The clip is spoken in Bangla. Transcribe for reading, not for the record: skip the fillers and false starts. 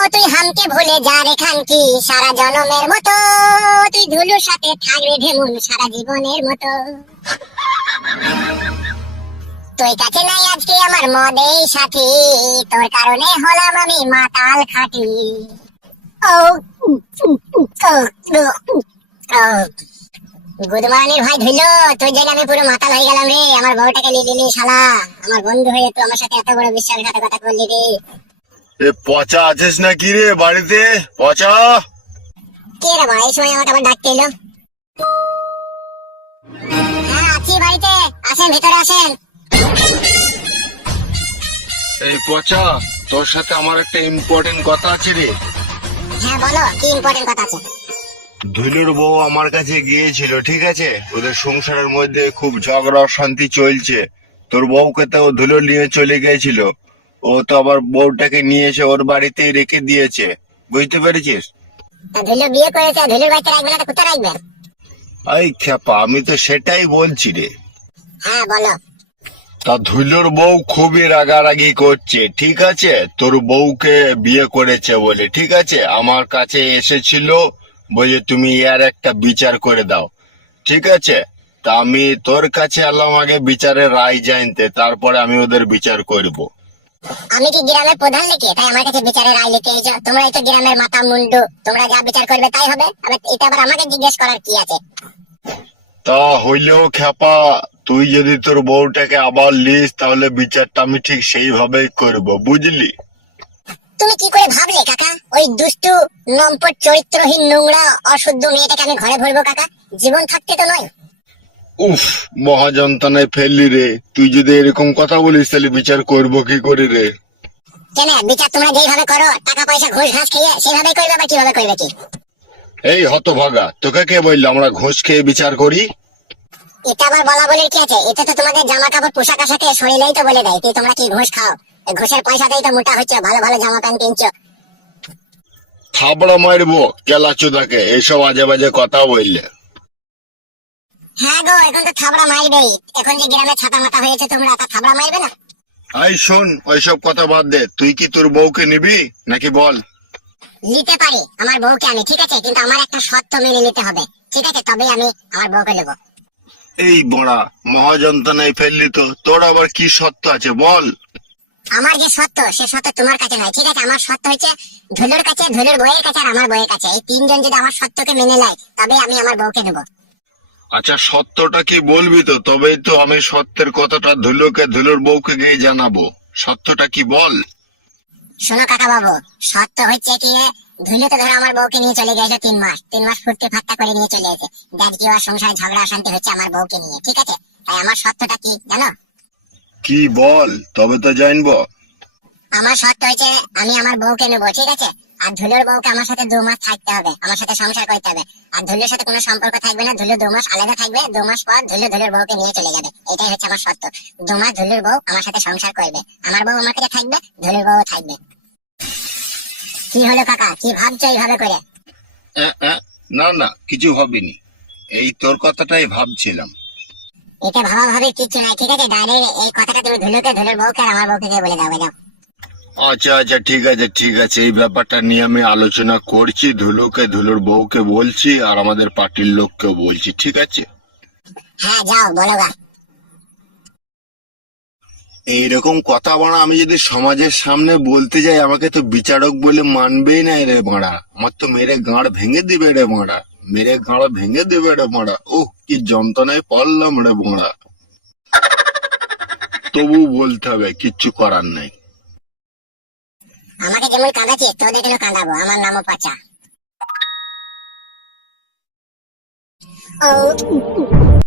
ও তুই হামকে ভুলে যা রে খানকি সারা জনমের মতো, তুই ধুলুর সাথে থাকবে ভেমুন সারা জীবনের মতো। তুই কাছে নাই আজকে আমার মদের সাথী, তোর কারণে হলাম আমি মাতাল খাটি। ও গুড মর্নিং ভাই ধুলো, তুই জেনে আমি পুরো মাতাল হয়ে গেলাম রে। আমার বউটাকে নিয়ে নিলি শালা, আমার বন্ধু হয়ে তুই আমার সাথে এত বড় বিশ্বাসঘাতকতা করলি রে। এ পচা আছিস নাকি রে বাড়িতে? পচা কে রে ভাই, এই সময় আমাকে আবার ডাকতে এলো? হ্যাঁ আছি বাড়িতে, আসেন ভেতরে আসেন। এই পচা, তোর সাথে আমার একটা ইম্পর্টেন্ট কথা আছে রে। হ্যাঁ বলো, কি ইম্পর্টেন্ট কথা আছে? ধুলুর বউ আমার কাছে গিয়েছিল, ঠিক আছে? ওদের সংসারের মধ্যে খুব ঝগড়া অশান্তি চলছে। তোর বউকে তো ও ধুলো নিয়ে চলে গিয়েছিল, ও তো আবার বউটাকে নিয়ে এসে ওর বাড়িতেই রেখে দিয়েছে, বুঝতে পেরেছিস? তা ধুলো বিয়ে করেছে, ধুলোর বাড়িতে রাখবে না তো কোথায় রাখবেন? এই খেপা, আমি তো সেটাই বলছি রে। হ্যাঁ বলো। তা ধুলোর বউ খুবই রাগারাগি করছে, ঠিক আছে? তোর বউকে বিয়ে করেছে বলে, ঠিক আছে? আমার কাছে এসেছিল, বলে তুমি এর একটা বিচার করে দাও, ঠিক আছে? তা আমি তোর কাছে এলাম আগে বিচারের রায় জানতে, তারপরে আমি ওদের বিচার করব। আমি কি গ্রামের প্রধান নাকি তাই আমার কাছে বিচারের রায় নিতে এসো? তোমরাই তো গ্রামের মাথা মুন্ডু, তোমরা যা বিচার করবে তাই হবে। আবার এটা আবার আমাকে জিজ্ঞেস করার কি আছে? তা হইলেও খেপা, তুই যদি তোর বউটাকে আবার লিস, তাহলে বিচারটা আমি ঠিক সেইভাবেই করব, বুঝলি? তুমি কি করে ভাবলে কাকা, ওই দুষ্টু নম্পট চরিত্রহীন নোংরা অশুদ্ধ মেয়েটাকে আমি ঘরে ভরবো কাকা? জীবন থাকতে তো নয়। উফ, মহাযন্ত্রণায় ফেললি রে। তুই যদি এরকম কথা বলিস তাহলে বিচার করবো কি করে রে? কেন বিচার তোমরা যেইভাবে করো, টাকা পয়সা ঘুষ ঘাস খেয়ে, সেভাবে করবে বা কিভাবে করবে কি? এই হতভাগা, তোকে কে বললো আমরা ঘুষ খেয়ে বিচার করি? এটা আবার বলা বলির কি আছে? এটা তো তোমাদের জামা কাপড় পোশাক আশাকে শরীরেই তো বলে দেয়। তোমরা কি ঘুষ খাও? এই ঘুষের পয়সাতেই তো মোটা হচ্ছে, ভালো ভালো জামা প্যান্ট কিনছো। থাবড়া মারবো কেলা চোদাকে, এসব আজে বাজে কথা বললে। হ্যাঁ গো, এখন তো থাবড়া মারবেই। এখন যে গ্রামে ছাতা মাথা হয়েছে তোমরা, তা থাবড়া মারবে না? এই শোন, ওইসব কথা বাদ দে। তুই কি তোর বউকে নিবি নাকি বল? নিতে পারি আমার বউকে আমি, ঠিক আছে, কিন্তু আমার একটা শর্ত মেনে নিতে হবে, ঠিক আছে? তবেই আমি আমার বউকে নেবো। এই বড়া, মহাযন্ত্রণায় ফেললি তো। তোর আবার কি সত্য আছে বল? আমার যে সত্য, সে সত্য তোমার কাছে নয়, ঠিক আছে? আমার সত্য হচ্ছে ধুলুর কাছে, ধুলুর বইয়ের কাছে, আর আমার বইয়ের কাছে। এই তিনজন যদি আমার সত্যকে মেনে নেয়, তবে আমি আমার বউকে নেবো। আচ্ছা, সত্যটা কি বলবি তো? তবেই তো আমি সত্যের কথাটা ধুলোকে, ধুলোর বউকে গিয়ে জানাবো। সত্যটা কি বল? শোনো কাকা বাবু, সত্য হচ্ছে কি, ধুলে তো ধরো আমার বউকে নিয়ে চলে গেছে 3 মাস, 3 মাস ফুর্তি ফাট্টা করে নিয়ে চলে গেছে। দেখ কি ওর সংসারে ঝগড়া অশান্তি হচ্ছে আমার বউকে নিয়ে, ঠিক আছে? তাই আমার সত্যটা কি জানো? কি বল, তবে তো জানবো। আমার সত্য হচ্ছে আমি আমার বউকে নেবো, ঠিক আছে? আর ধুলোর বউকে আমার সাথে 2 মাস থাকতে হবে, আমার সাথে সংসার করতে হবে। আর ধুলোর সাথে কোনো সম্পর্ক থাকবে না। ধুলো 2 মাস আলাদা থাকবে, 2 মাস পর ধুলো ধুলোর বউকে নিয়ে চলে যাবে। এটাই হচ্ছে আমার সত্য। 2 মাস ধুলোর বউ আমার সাথে সংসার করবে, আমার বউ আমার কাছে থাকবে, ধুলোর বউ থাকবে। কি হলো কাকা, কি ভাবছো এইভাবে করে? না না, কিছু ভাবিনি, এই তোর কথাটাই ভাবছিলাম। এটা ভাবা ভাবি কিছু নাই, ঠিক আছে? ডাইরেক্ট এই কথাটা তুমি ধুলোকে, ধুলোর বউকে আর আমার বউকে গিয়ে বলে দাও, যাও। আচ্ছা আচ্ছা, ঠিক আছে ঠিক আছে, এই ব্যাপারটা নিয়ে আমি আলোচনা করছি। ধুলোকে, ধুলোর বউকে বলছি, আর আমাদের পার্টির লোককেও বলছি, ঠিক আছে? হ্যাঁ যাও বলো গা। এইরকম কথা বাড়া আমি যদি সমাজের সামনে বলতে যাই, আমাকে তো বিচারক বলে মানবেই না রে মারা। আমার তো মেরে গাঁড় ভেঙে দিবে রে মারা, মেরে গাঁড় ভেঙে দিবে রে মারা। ও কি যন্ত্রণায় পড়লাম রে মারা। তবু বলতে হবে, কিচ্ছু করার নাই। আমাকে যেমন কাঁদাচ্ছে তোদেরকেও কাঁদাবো, আমার নামও পচা। ও